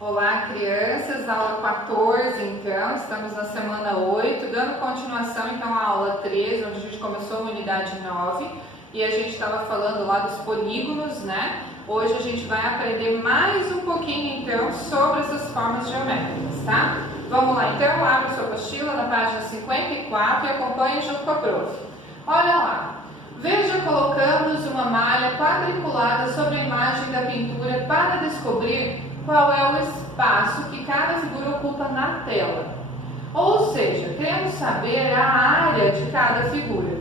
Olá, crianças, aula 14 então, estamos na semana 8, dando continuação então à aula 13, onde a gente começou a unidade 9 e a gente estava falando lá dos polígonos, né? Hoje a gente vai aprender mais um pouquinho então sobre essas formas geométricas, tá? Vamos lá, então abra sua apostila na página 54 e acompanhe junto com a prof. Olha lá, veja, colocamos uma malha quadriculada sobre a imagem da pintura para descobrir qual é o espaço que cada figura ocupa na tela. Ou seja, queremos saber a área de cada figura.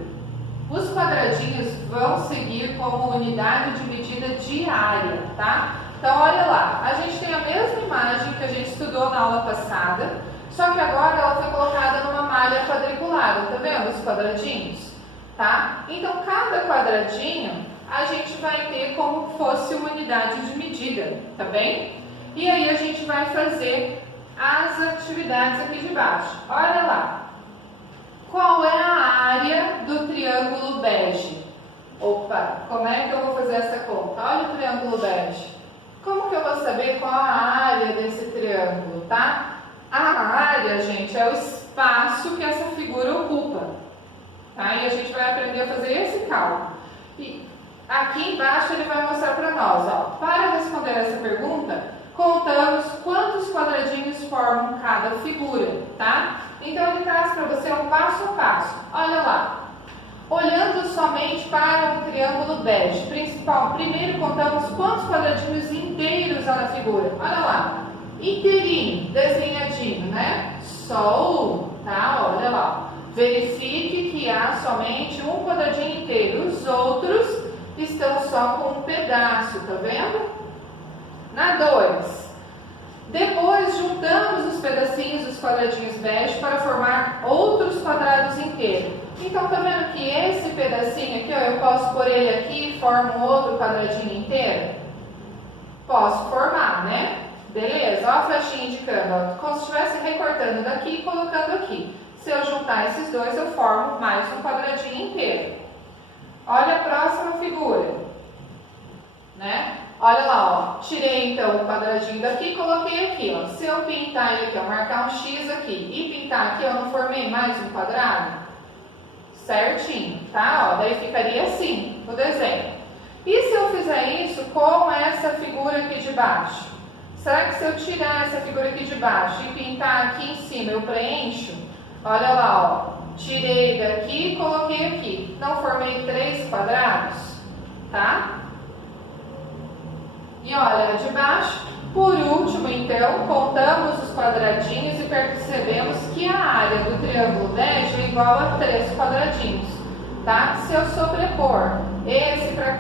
Os quadradinhos vão seguir como unidade de medida de área, tá? Então, olha lá, a gente tem a mesma imagem que a gente estudou na aula passada, só que agora ela foi colocada numa malha quadriculada, tá vendo os quadradinhos? Tá? Então, cada quadradinho a gente vai ter como fosse uma unidade de medida, tá bem? E aí a gente vai fazer as atividades aqui de baixo. Olha lá. Qual é a área do triângulo bege? Opa, como é que eu vou fazer essa conta? Olha o triângulo bege. Como que eu vou saber qual a área desse triângulo, tá? A área, gente, é o espaço que essa figura ocupa. Tá? E a gente vai aprender a fazer esse cálculo. E aqui embaixo ele vai mostrar para nós, ó. Para responder essa pergunta, contamos quantos quadradinhos formam cada figura, tá? Então ele traz para você um passo a passo. Olha lá. Olhando somente para o triângulo bege, primeiro contamos quantos quadradinhos inteiros há na figura. Olha lá. Inteirinho, desenhadinho, né? Só um, tá? Olha lá. Verifique que há somente um quadradinho inteiro. Os outros estão só com um pedaço, tá vendo? Na 2, depois juntamos os pedacinhos dos quadradinhos bege para formar outros quadrados inteiros. Então, tá vendo que esse pedacinho aqui, ó, eu posso pôr ele aqui e formo outro quadradinho inteiro? Posso formar, né? Beleza? Ó a flechinha indicando, ó, como se estivesse recortando daqui e colocando aqui. Se eu juntar esses dois, eu formo mais um quadradinho inteiro. Olha a próxima figura, né? Olha lá, ó, tirei então o quadradinho daqui e coloquei aqui, ó. Se eu pintar ele aqui, ó, marcar um X aqui e pintar aqui, eu não formei mais um quadrado? Certinho, tá? Ó, daí ficaria assim o desenho. E se eu fizer isso com essa figura aqui de baixo? Será que se eu tirar essa figura aqui de baixo e pintar aqui em cima, eu preencho? Olha lá, ó, tirei daqui e coloquei aqui. Não formei 3 quadrados, tá? E olha, de baixo, por último, então, contamos os quadradinhos e percebemos que a área do triângulo bege é igual a 3 quadradinhos, tá? Se eu sobrepor esse para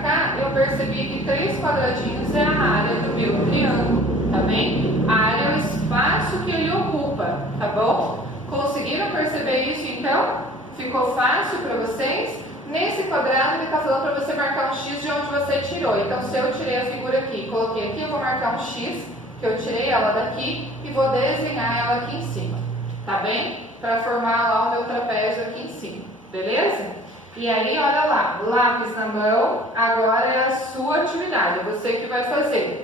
cá, eu percebi que 3 quadradinhos é a área do meu triângulo, tá bem? A área é o espaço que ele ocupa, tá bom? Conseguiram perceber isso, então? Ficou fácil para vocês? Nesse quadrado ele está falando para você marcar um X de onde você tirou. Então, se eu tirei a figura aqui e coloquei aqui, eu vou marcar um X, que eu tirei ela daqui, e vou desenhar ela aqui em cima. Tá bem? Para formar lá o meu trapézio aqui em cima. Beleza? E aí, olha lá, lápis na mão, agora é a sua atividade, é você que vai fazer.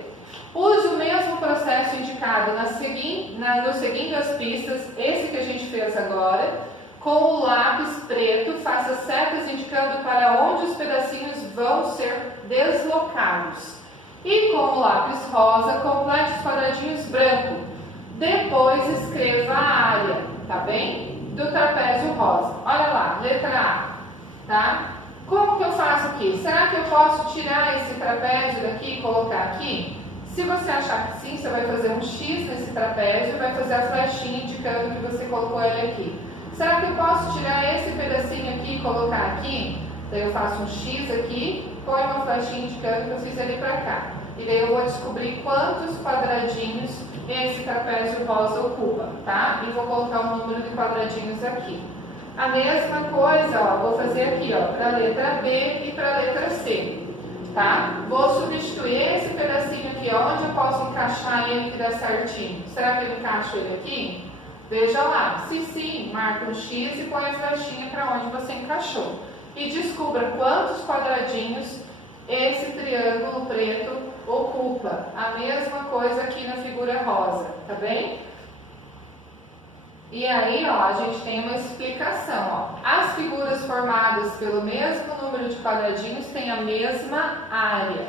Use o mesmo processo indicado no seguindo as pistas, esse que a gente fez agora. Com o lápis preto, faça setas indicando para onde os pedacinhos vão ser deslocados. E com o lápis rosa, complete os quadradinhos brancos. Depois escreva a área, tá bem? Do trapézio rosa. Olha lá, letra A, tá? Como que eu faço aqui? Será que eu posso tirar esse trapézio daqui e colocar aqui? Se você achar que sim, você vai fazer um X nesse trapézio e vai fazer a flechinha indicando que você colocou ele aqui. Será que eu posso tirar esse pedacinho aqui e colocar aqui? Daí eu faço um X aqui, põe uma flechinha indicando que eu fiz ele para cá. E daí eu vou descobrir quantos quadradinhos esse trapézio rosa ocupa, tá? E vou colocar o número de quadradinhos aqui. A mesma coisa, ó, vou fazer aqui, ó, para a letra B e para a letra C, tá? Vou substituir esse pedacinho aqui, ó, onde eu posso encaixar ele que dá certinho. Será que eu encaixo ele aqui? Veja lá, se sim, marca um X e põe a flechinha para onde você encaixou. E descubra quantos quadradinhos esse dupla, a mesma coisa aqui na figura rosa, tá bem? E aí, ó, a gente tem uma explicação, ó. As figuras formadas pelo mesmo número de quadradinhos têm a mesma área.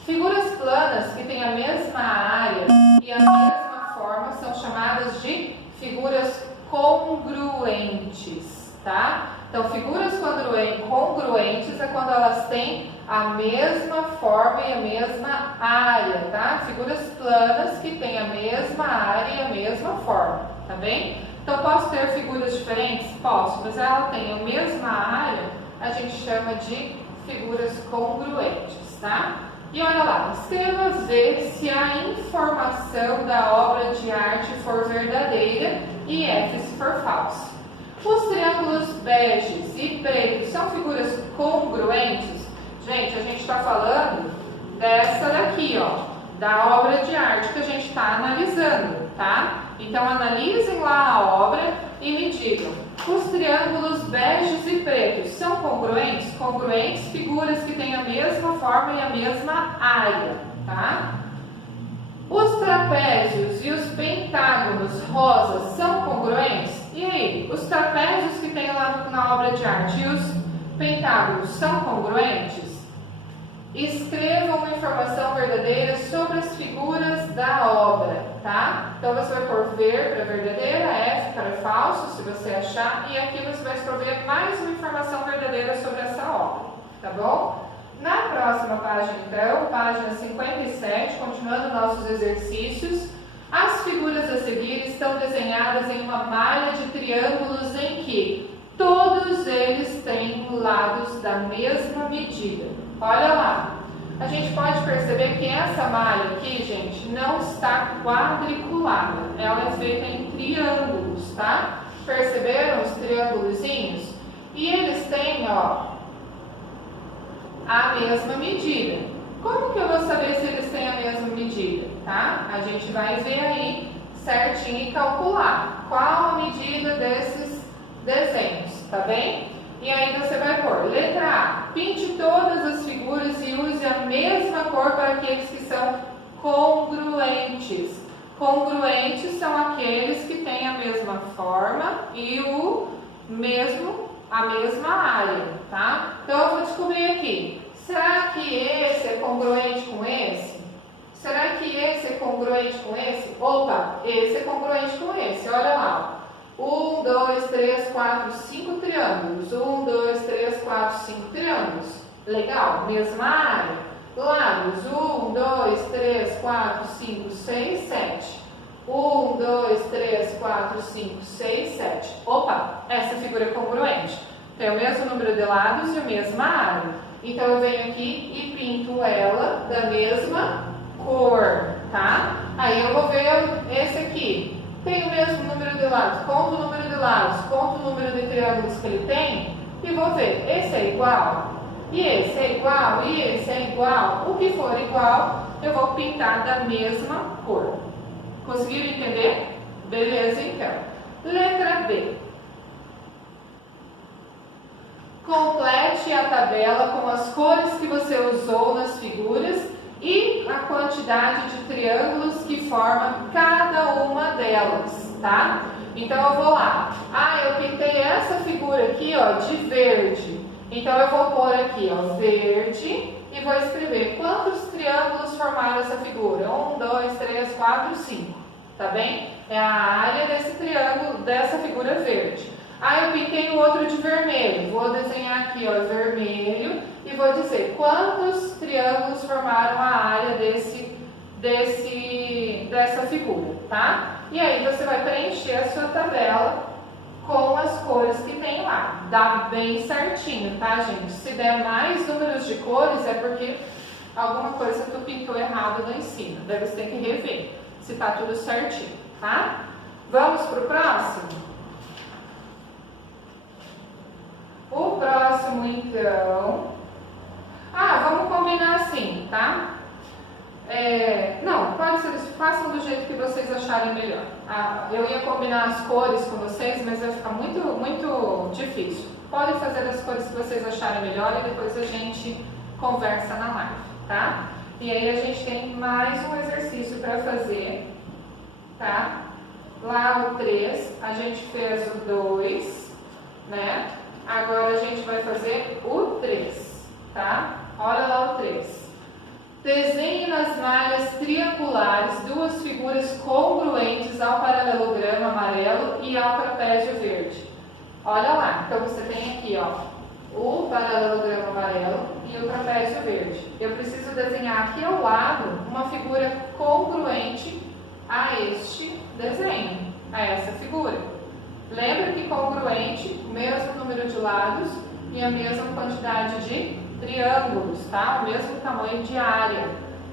Figuras planas que têm a mesma área e a mesma forma são chamadas de figuras congruentes, tá? Então, figuras congruentes é quando elas têm a mesma forma e a mesma área, tá? Figuras planas que têm a mesma área e a mesma forma, tá bem? Então, posso ter figuras diferentes? Posso, mas ela tem a mesma área, a gente chama de figuras congruentes, tá? E olha lá, escreva V se a informação da obra de arte for verdadeira e F se for falsa. Os triângulos beges e pretos são figuras congruentes? Gente, a gente está falando dessa daqui, ó, da obra de arte que a gente está analisando, tá? Então, analisem lá a obra e me digam, os triângulos beges e pretos são congruentes? Congruentes, figuras que têm a mesma forma e a mesma área, tá? Os trapézios e os pentágonos rosas são congruentes? E aí, os trapézios que tem lá na obra de arte e os pentágonos são congruentes? Escreva uma informação verdadeira sobre as figuras da obra, tá? Então você vai pôr ver para verdadeira, F para falso, se você achar, e aqui você vai escrever mais uma informação verdadeira sobre essa obra, tá bom? Na próxima página, então, página 57, continuando nossos exercícios, as figuras a seguir estão desenhadas em uma malha de triângulos em que todos eles têm lados da mesma medida. Olha lá, a gente pode perceber que essa malha aqui, gente, não está quadriculada. Ela é feita em triângulos, tá? Perceberam os triângulozinhos? E eles têm, ó, a mesma medida. Como que eu vou saber se eles têm a mesma medida, tá? A gente vai ver aí certinho e calcular qual a medida desses desenhos, tá bem? E aí você vai pôr, letra A, pinte todas as figuras e use a mesma cor para aqueles que são congruentes. Congruentes são aqueles que têm a mesma forma e a mesma área, tá? Então eu vou descobrir aqui, será que esse é congruente com esse? Será que esse é congruente com esse? Opa, esse é congruente com esse, olha lá. 1, 2, 3, 4, 5 triângulos. 1, 2, 3, 4, 5 triângulos. Legal, mesma área. Lados, 1, 2, 3, 4, 5, 6, 7. 1, 2, 3, 4, 5, 6, 7. Opa, essa figura é congruente. Tem o mesmo número de lados e a mesma área. Então eu venho aqui e pinto ela da mesma cor, tá? Aí eu vou ver esse aqui. Tem o mesmo número de lados, conto o número de lados, conto o número de triângulos que ele tem e vou ver, esse é igual, e esse é igual, e esse é igual. O que for igual, eu vou pintar da mesma cor. Conseguiram entender? Beleza, então. Letra B. Complete a tabela com as cores que você usou nas figuras e a quantidade de triângulos que forma cada uma delas, tá? Então eu vou lá. Eu pintei essa figura aqui, ó, de verde. Então eu vou pôr aqui, ó, verde e vou escrever quantos triângulos formaram essa figura. 1, 2, 3, 4, 5, tá bem? É a área desse triângulo, dessa figura verde. Eu pintei o outro de vermelho. Vou desenhar aqui, ó, vermelho e vou dizer quantos triângulos formaram a área dessa figura, tá? E aí você vai preencher a sua tabela com as cores que tem lá. Dá bem certinho, tá, gente? Se der mais números de cores é porque alguma coisa tu pintou errado lá em cima. Daí você tem que rever se tá tudo certinho, tá? Vamos pro próximo? O próximo, então... vamos combinar assim, tá? Não, pode ser, façam do jeito que vocês acharem melhor. Eu ia combinar as cores com vocês, mas vai ficar muito, muito difícil. Podem fazer as cores que vocês acharem melhor e depois a gente conversa na live, tá? E aí a gente tem mais um exercício para fazer, tá? Lá o 3, a gente fez o 2, né? Agora a gente vai fazer o 3, tá? Olha lá o 3. Desenhe nas malhas triangulares duas figuras congruentes ao paralelogramo amarelo e ao trapézio verde. Olha lá, então você tem aqui, ó, o paralelogramo amarelo e o trapézio verde. Eu preciso desenhar aqui ao lado uma figura congruente a este desenho, a essa figura. Lembra que congruente, o mesmo número de lados e a mesma quantidade de triângulos, tá? O mesmo tamanho de área,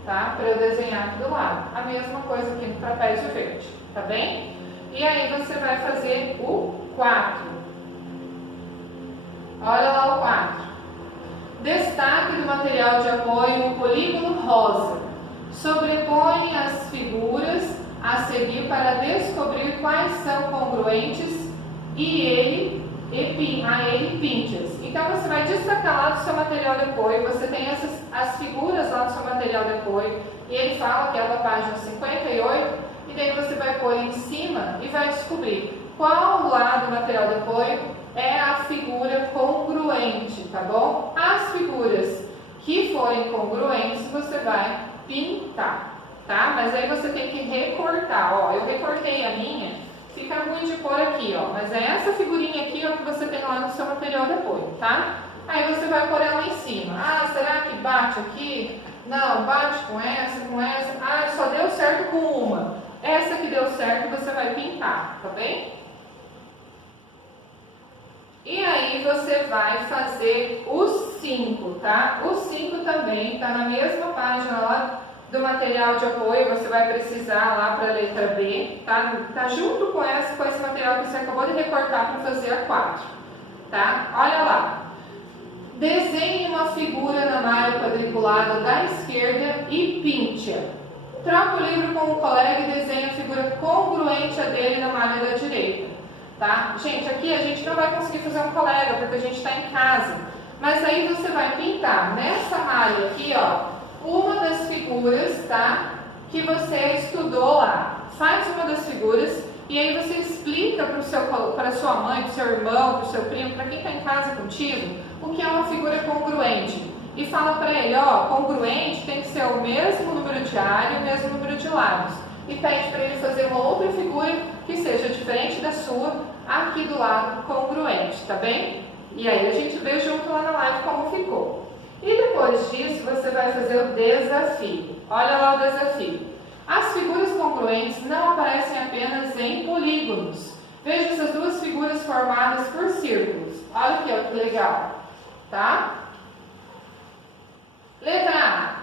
tá? Para eu desenhar aqui do lado. A mesma coisa aqui no trapézio verde, tá bem? E aí você vai fazer o 4. Olha lá o 4. Destaque do material de apoio o polígono rosa. Sobrepõe as figuras a seguir para descobrir quais são congruentes a ele pinte-as. Então você vai destacar lá do seu material de apoio, você tem as figuras lá do seu material de apoio, e ele fala que é a página 58, e daí você vai pôr em cima e vai descobrir qual lado do material de apoio é a figura congruente, tá bom? As figuras que forem congruentes você vai pintar, tá? Mas aí você tem que recortar, ó, eu recortei a minha. Fica ruim de pôr aqui, ó, mas é essa figurinha aqui, ó, que você tem lá no seu material de apoio, tá? Aí você vai pôr ela em cima. Ah, será que bate aqui? Não, bate com essa, com essa. Ah, só deu certo com uma. Essa que deu certo você vai pintar, tá bem? E aí você vai fazer o 5, tá? O 5 também tá na mesma página lá do material de apoio, você vai precisar lá para a letra B, tá? Tá junto com esse material que você acabou de recortar para fazer a 4, tá? Olha lá. Desenhe uma figura na malha quadriculada da esquerda e pinte-a. Troca o livro com o colega e desenhe a figura congruente a dele na malha da direita, tá? Gente, aqui a gente não vai conseguir fazer um colega porque a gente está em casa, mas aí você vai pintar nessa malha aqui, ó, uma das figuras, tá? Que você estudou lá. Faz uma das figuras e aí você explica para sua mãe, para o seu irmão, para o seu primo, para quem está em casa contigo, o que é uma figura congruente. E fala para ele, ó, congruente tem que ser o mesmo número de área e o mesmo número de lados. E pede para ele fazer uma outra figura que seja diferente da sua, aqui do lado, congruente, tá bem? E aí a gente vê junto lá na live como ficou. E depois disso, você vai fazer o desafio. Olha lá o desafio. As figuras congruentes não aparecem apenas em polígonos. Veja essas duas figuras formadas por círculos. Olha aqui, ó, que legal. Tá? Letra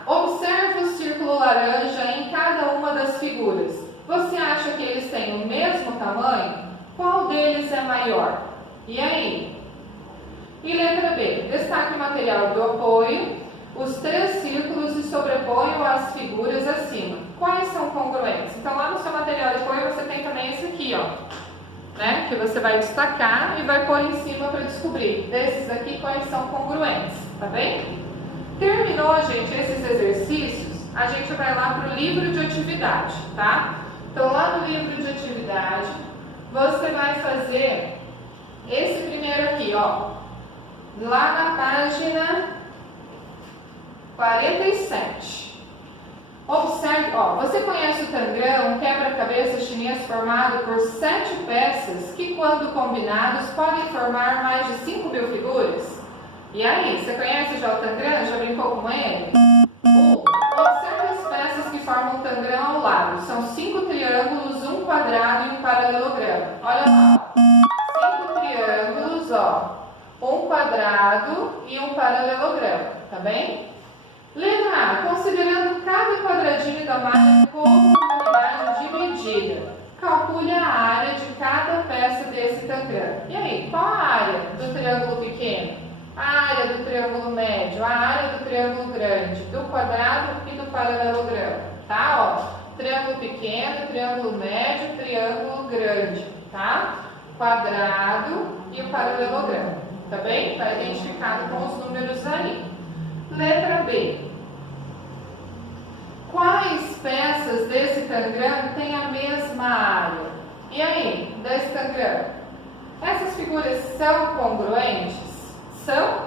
A. Observe o círculo laranja em cada uma das figuras. Você acha que eles têm o mesmo tamanho? Qual deles é maior? E aí? E letra B. Destaque o material do apoio, os 3 círculos e sobreponham as figuras acima. Quais são congruentes? Então, lá no seu material de apoio você tem também esse aqui, ó, né? Que você vai destacar e vai pôr em cima para descobrir desses aqui quais são congruentes, tá bem? Terminou, gente, esses exercícios, a gente vai lá para o livro de atividade, tá? Então, lá no livro de atividade, você vai fazer esse primeiro aqui, ó. Lá na página 47. Observe, ó, você conhece o tangram, um quebra-cabeça chinês formado por 7 peças que, quando combinados, podem formar mais de 5.000 figuras? E aí, você conhece já o tangram? Já brincou com ele? Observe as peças que formam o tangram ao lado. São 5 triângulos, um quadrado e um paralelogramo. Olha lá, 5 triângulos, ó. Um quadrado e um paralelogramo, tá bem? Letra A. Considerando cada quadradinho da malha como uma unidade de medida, calcule a área de cada peça desse tangram. E aí, qual a área do triângulo pequeno? A área do triângulo médio, a área do triângulo grande, do quadrado e do paralelogramo, tá? Ó, triângulo pequeno, triângulo médio, triângulo grande, tá? Quadrado e o paralelogramo. Tá bem? Está identificado com os números aí. Letra B. Considerando cada quadradinho da malha como uma unidade de medida, calcule a área de cada peça desse tangram. E aí, qual a área do triângulo pequeno? A área do triângulo médio, a área do triângulo grande, do quadrado e do paralelogramo. Tá? Quadrado e o paralelogramo. Tá bem? Está identificado com os números aí. Letra B. tangram tem a mesma área. E aí, desse tangram? Essas figuras são congruentes? São?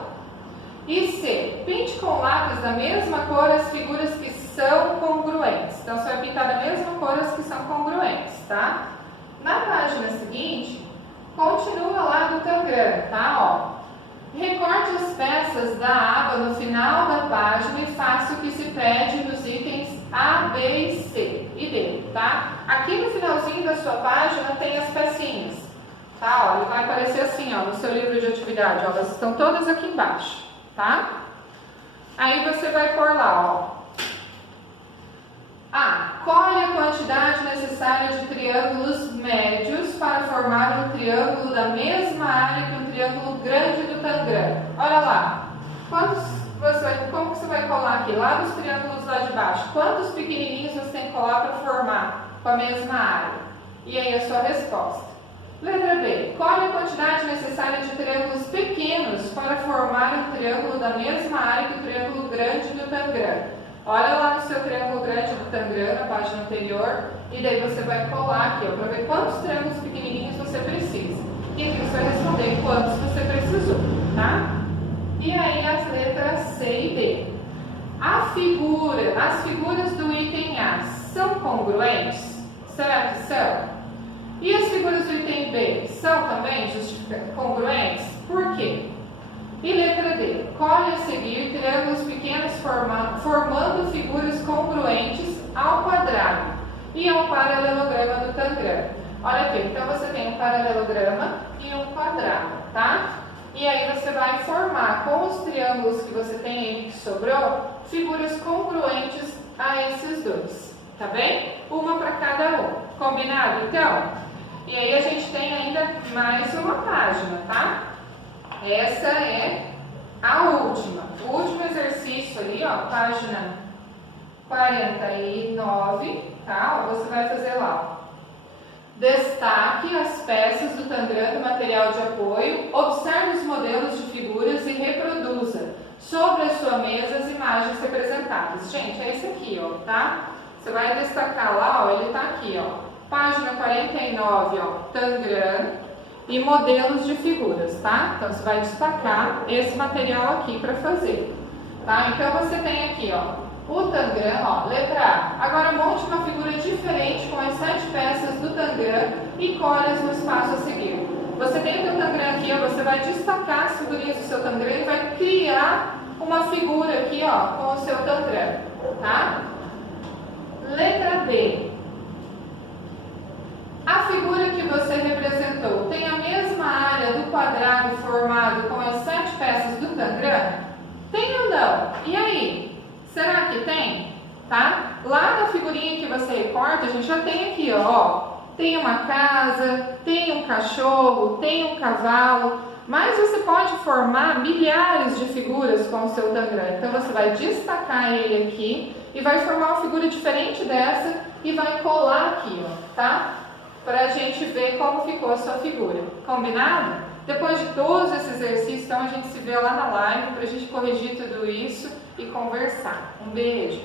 E C, pinte com lápis da mesma cor as figuras que são congruentes. Então, você vai pintar da mesma cor as que são congruentes, tá? Na página seguinte, continua lá do tangram, tá? Ó. Recorte as peças da aba no final da página e faça o que se pede nos itens A, B e C e D, tá? Aqui no finalzinho da sua página tem as pecinhas, tá? Ó, ele vai aparecer assim, ó, no seu livro de atividade, ó, elas estão todas aqui embaixo, tá? Aí você vai pôr lá, ó. A. Colhe a quantidade necessária de triângulos médios para formar um triângulo da mesma área que um triângulo grande do tangram. Olha lá. Como que você vai colar aqui? Lá nos triângulos lá de baixo. Quantos pequenininhos você tem que colar para formar com a mesma área? E aí a sua resposta. Letra B. Colhe a quantidade necessária de triângulos pequenos para formar um triângulo da mesma área que o triângulo grande do tangram. Olha lá no seu triângulo grande do tangram, na página anterior, e daí você vai colar aqui, para ver quantos triângulos pequenininhos você precisa. E aqui você vai responder quantos você precisou, tá? E aí as letras C e D. As figuras do item A são congruentes? Será que são? E as figuras do item B são também congruentes? Por quê? E letra D. Colhe a seguir triângulos pequenos formando figuras congruentes ao quadrado e ao paralelograma do tangram. Olha aqui, então você tem um paralelograma e um quadrado, tá? E aí você vai formar com os triângulos que você tem aí que sobrou, figuras congruentes a esses dois, tá bem? Uma para cada um. Combinado, então? E aí a gente tem ainda mais uma página, tá? Essa é a última. O último exercício ali, ó, página 49, tá? Você vai fazer lá, ó. Destaque as peças do tangram do material de apoio, observe os modelos de figuras e reproduza sobre a sua mesa as imagens representadas. Gente, é esse aqui, ó, tá? Você vai destacar lá, ó, ele tá aqui, ó. Página 49, ó, tangram e modelos de figuras, tá? Então, você vai destacar esse material aqui para fazer, tá? Então, você tem aqui, ó, o tangram, ó, letra A. Agora, monte uma figura diferente com as 7 peças do tangram e colhe-as no espaço a seguir. Você tem o seu tangram aqui, ó, você vai destacar as figurinhas do seu tangram e vai criar uma figura aqui, ó, com o seu tangram, tá? Letra B. A figura que você representou tem a mesma área do quadrado formado com as 7 peças do tangram? Tem ou não? E aí? Será que tem? Tá? Lá na figurinha que você recorta, a gente já tem aqui, ó. Tem uma casa, tem um cachorro, tem um cavalo. Mas você pode formar milhares de figuras com o seu tangram. Então você vai destacar ele aqui e vai formar uma figura diferente dessa e vai colar aqui, ó, tá? Para a gente ver como ficou a sua figura. Combinado? Depois de todos esses exercícios, então a gente se vê lá na live para a gente corrigir tudo isso e conversar. Um beijo!